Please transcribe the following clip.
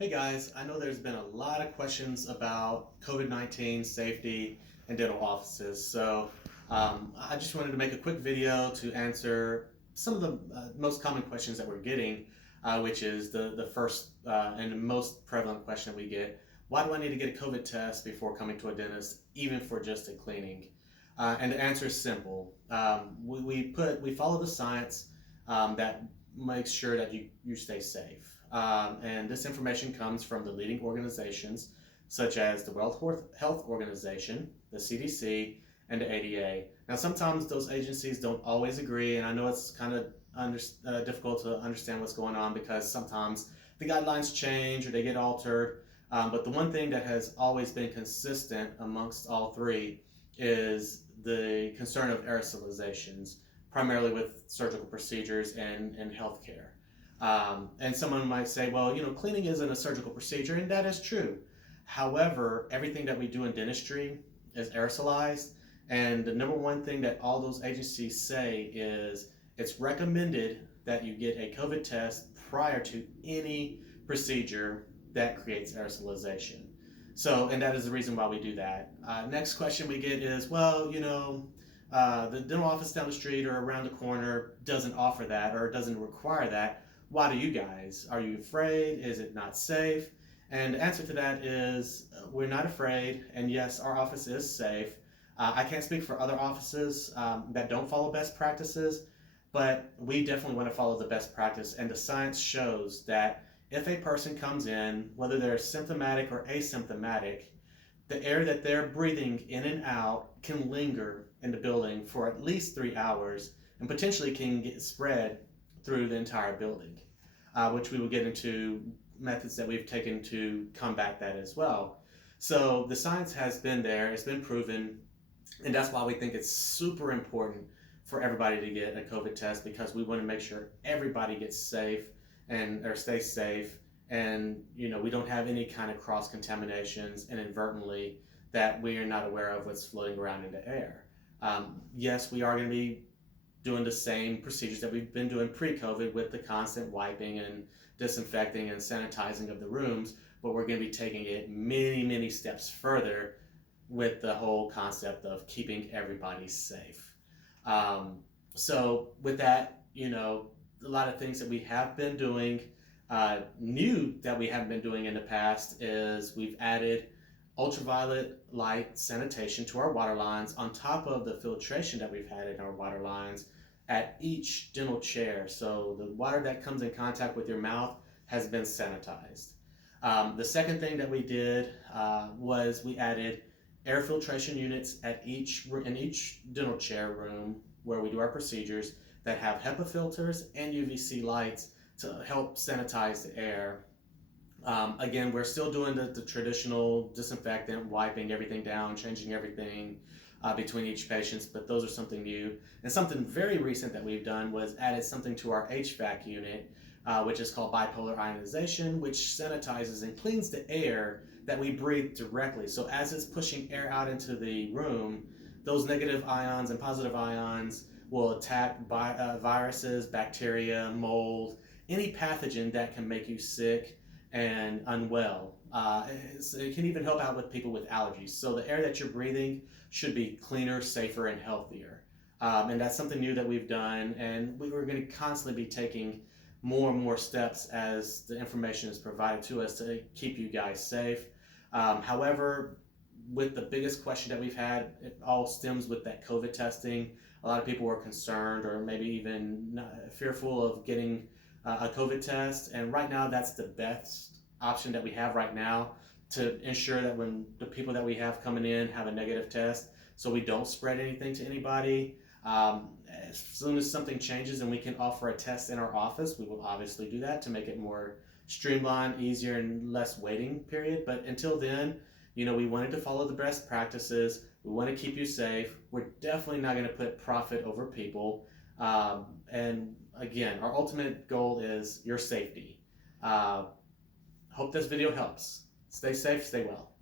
Hey guys, I know there's been a lot of questions about COVID-19 safety in dental offices, so I just wanted to make a quick video to answer some of the most common questions that we're getting, which is the first and the most prevalent question we get. Why do I need to get a COVID test before coming to a dentist, even for just a cleaning? And the answer is simple. We follow the science that makes sure that you stay safe. And this information comes from the leading organizations such as the World Health Organization, the CDC, and the ADA. Now, sometimes those agencies don't always agree, and I know it's kind of difficult to understand what's going on because sometimes the guidelines change or they get altered. But the one thing that has always been consistent amongst all three is the concern of aerosolizations, primarily with surgical procedures and healthcare. And someone might say, well, cleaning isn't a surgical procedure, and that is true. However, everything that we do in dentistry is aerosolized, and the number one thing that all those agencies say is it's recommended that you get a COVID test prior to any procedure that creates aerosolization. So, and that is the reason why we do that. Next question we get is, well, the dental office down the street or around the corner doesn't offer that or doesn't require that. Why do you guys? Are you afraid? Is it not safe? And the answer to that is we're not afraid, and yes, our office is safe. I can't speak for other offices that don't follow best practices, but we definitely want to follow the best practice, and the science shows that if a person comes in, whether they're symptomatic or asymptomatic, the air that they're breathing in and out can linger in the building for at least 3 hours and potentially can get spread through the entire building, which we will get into methods that we've taken to combat that as well. So the science has been there, it's been proven, and that's why we think it's super important for everybody to get a COVID test, because we want to make sure everybody gets safe and or stays safe, and we don't have any kind of cross contaminations inadvertently that we are not aware of what's floating around in the air. Yes, we are going to be doing the same procedures that we've been doing pre-COVID with the constant wiping and disinfecting and sanitizing of the rooms, but we're going to be taking it many, many steps further with the whole concept of keeping everybody safe. So with that, a lot of things that we have been doing, new that we haven't been doing in the past, is we've added ultraviolet light sanitation to our water lines on top of the filtration that we've had in our water lines at each dental chair. So the water that comes in contact with your mouth has been sanitized. The second thing that we did was we added air filtration units in each dental chair room where we do our procedures that have HEPA filters and UVC lights to help sanitize the air. Again, we're still doing the traditional disinfectant, wiping everything down, changing everything between each patient, but those are something new. And something very recent that we've done was added something to our HVAC unit, which is called bipolar ionization, which sanitizes and cleans the air that we breathe directly. So as it's pushing air out into the room, those negative ions and positive ions will attack viruses, bacteria, mold, any pathogen that can make you sick and unwell. It can even help out with people with allergies. So the air that you're breathing should be cleaner, safer, and healthier. And that's something new that we've done, and we're going to constantly be taking more and more steps as the information is provided to us to keep you guys safe. However, with the biggest question that we've had, it all stems with that COVID testing. A lot of people were concerned or maybe even fearful of getting a COVID test, and right now that's the best option that we have right now to ensure that when the people that we have coming in have a negative test, so we don't spread anything to anybody. As soon as something changes and we can offer a test in our office, we will obviously do that to make it more streamlined, easier, and less waiting period. But until then, we wanted to follow the best practices. We want to keep you safe. We're definitely not going to put profit over people. And again, our ultimate goal is your safety. Hope this video helps. Stay safe, stay well.